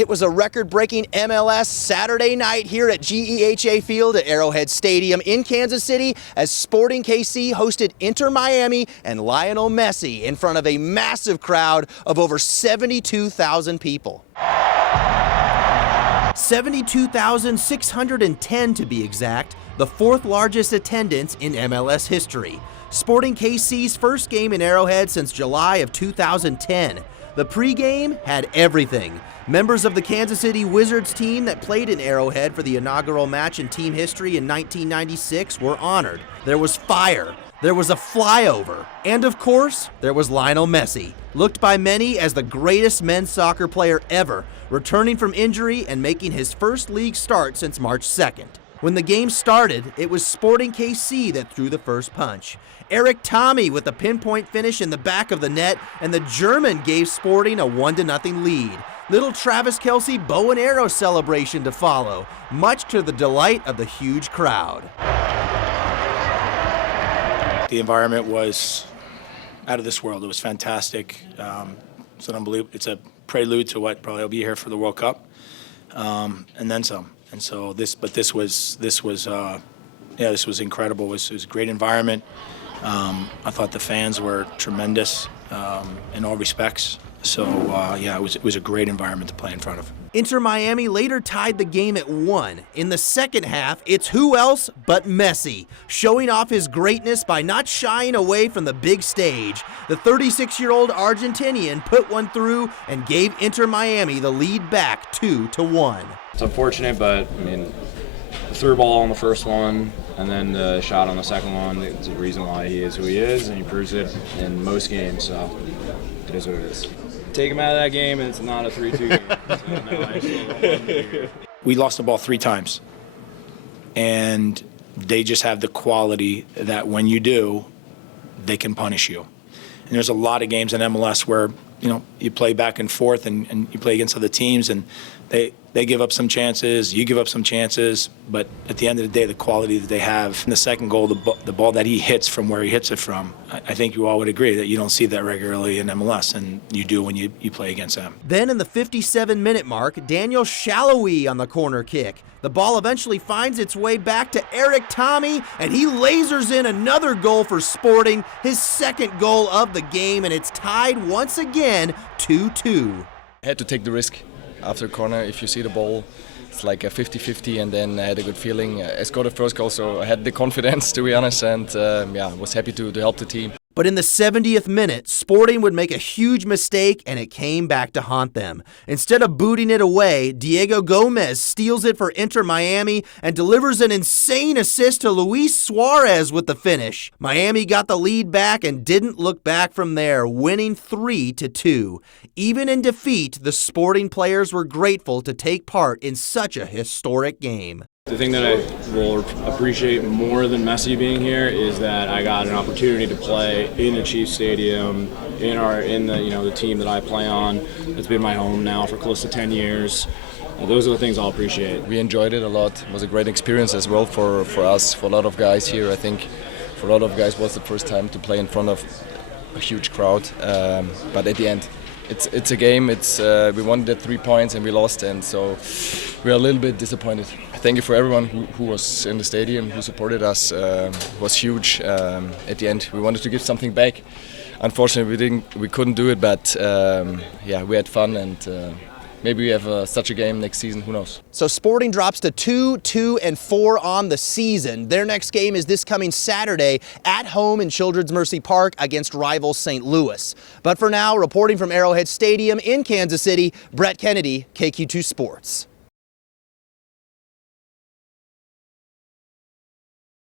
It was a record-breaking MLS Saturday night here at GEHA Field at Arrowhead Stadium in Kansas City as Sporting KC hosted Inter Miami and Lionel Messi in front of a massive crowd of over 72,000 people. 72,610 to be exact, the fourth largest attendance in MLS history. Sporting KC's first game in Arrowhead since July of 2010. The pregame had everything. Members of the Kansas City Wizards team that played in Arrowhead for the inaugural match in team history in 1996 were honored. There was fire. There was a flyover. And of course, there was Lionel Messi, looked by many as the greatest men's soccer player ever, returning from injury and making his first league start since March 2nd. When the game started, it was Sporting KC that threw the first punch. Eric Tommy with a pinpoint finish in the back of the net, and the German gave Sporting a 1-0 lead. Little Travis Kelce bow and arrow celebration to follow, much to the delight of the huge crowd. The environment was out of this world. It was fantastic. It's an unbelievable. It's a prelude to what probably will be here for the World Cup, and then some. And so this was incredible. It was a great environment. I thought the fans were tremendous in all respects. So it was a great environment to play in front of. Inter Miami later tied the game at 1. In the second half, it's who else but Messi, showing off his greatness by not shying away from the big stage. The 36-year-old Argentinian put one through and gave Inter Miami the lead back 2-1. It's unfortunate, but I mean, the through ball on the first one and then the shot on the second one, it's the reason why he is who he is, and he proves it in most games, so it is what it is. Take him out of that game, and it's not a 3-2 game. So, we lost the ball 3 times, and they just have the quality that when you do, they can punish you. And there's a lot of games in MLS where you play back and forth, and you play against other teams, and they give up some chances, you give up some chances, but at the end of the day, the quality that they have. In the second goal, the ball that he hits from where he hits it from, I think you all would agree that you don't see that regularly in MLS, and you do when you play against them. Then in the 57-minute mark, Daniel Shalhoub on the corner kick. The ball eventually finds its way back to Eric Tommy, and he lasers in another goal for Sporting, his second goal of the game, and it's tied once again 2-2. I had to take the risk. After a corner, if you see the ball, it's like a 50-50, and then I had a good feeling. I scored the first goal, so I had the confidence, to be honest, and was happy to help the team. But in the 70th minute, Sporting would make a huge mistake, and it came back to haunt them. Instead of booting it away, Diego Gomez steals it for Inter Miami and delivers an insane assist to Luis Suarez with the finish. Miami got the lead back and didn't look back from there, winning 3-2. Even in defeat, the Sporting players were grateful to take part in such a historic game. the thing that I will appreciate more than Messi being here is that I got an opportunity to play in the Chiefs Stadium, in the team that I play on. It's been my home now for close to 10 years. Those are the things I'll appreciate. We enjoyed it a lot. It was a great experience as well for us, for a lot of guys here. I think for a lot of guys it was the first time to play in front of a huge crowd. But at the end, it's a game. We wanted the 3 points and we lost, and so we're a little bit disappointed. Thank you for everyone who was in the stadium, who supported us. It was huge. At the end, we wanted to give something back. Unfortunately, we couldn't do it, but we had fun, and maybe we have such a game next season, who knows. So Sporting drops to 2-2-4 on the season. Their next game is this coming Saturday at home in Children's Mercy Park against rival St. Louis. But for now, reporting from Arrowhead Stadium in Kansas City, Brett Kennedy, KQ2 Sports.